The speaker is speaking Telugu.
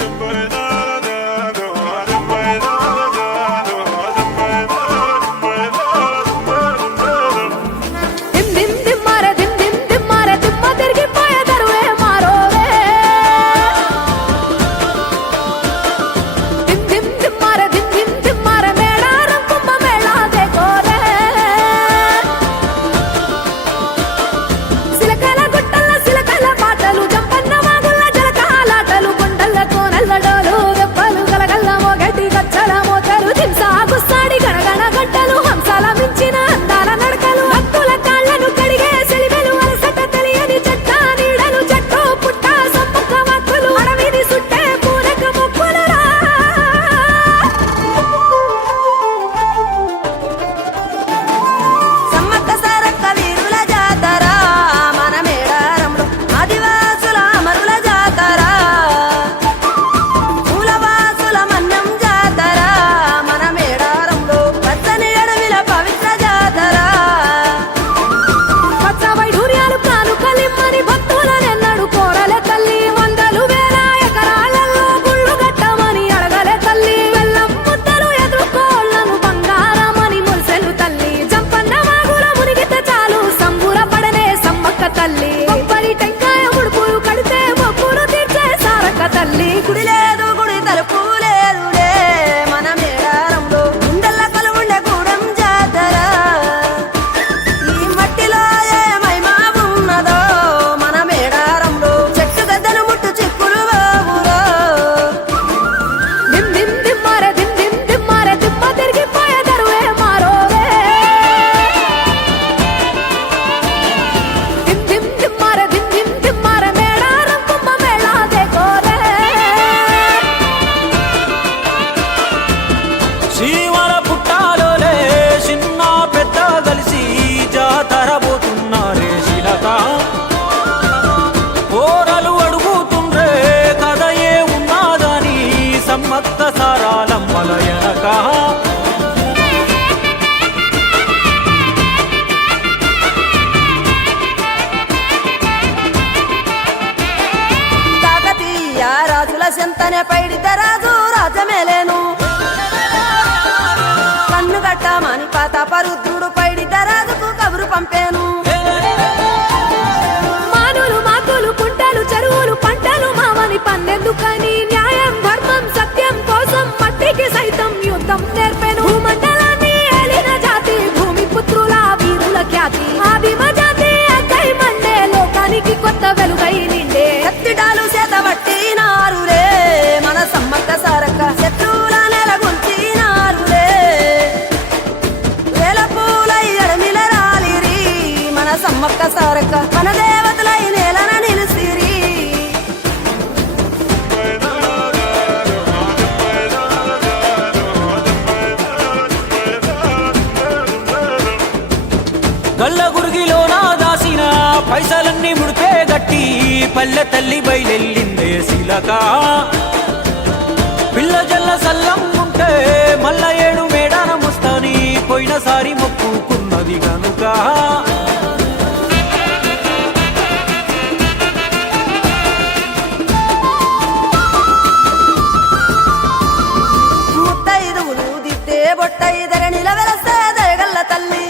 September శివన పుట్టాలోలే చిన్న పెద్ద కలిసి జాతర పోతున్నారే శిలత. కోరలు అడుగుతుండ్రే కథ ఏ ఉన్నాదని సమ్మత్త సారాలమ్మల ఎనక. రాజుల చింతనే పైడితే రాజు రాజమేలేను పట్టమని పాత పరుద్రుడు పైడి దరాదుకు కబురు పంపాను. అమ్మక్క సారక్క. మన దేవతల నేలన నిలిసిరి. గల్ల నా దాసిన పైసలన్నీ ముడితే గట్టి పల్లె తల్లి బయలెల్లిందే శిలక. పిల్ల జల్ల సల్లం ఉంటే మల్ల ఏడు మేడాన ముస్తాని పోయినసారి మొక్కుకున్నది గనుక. ధర నిలవెలస్తే దయగల్ల తల్లి.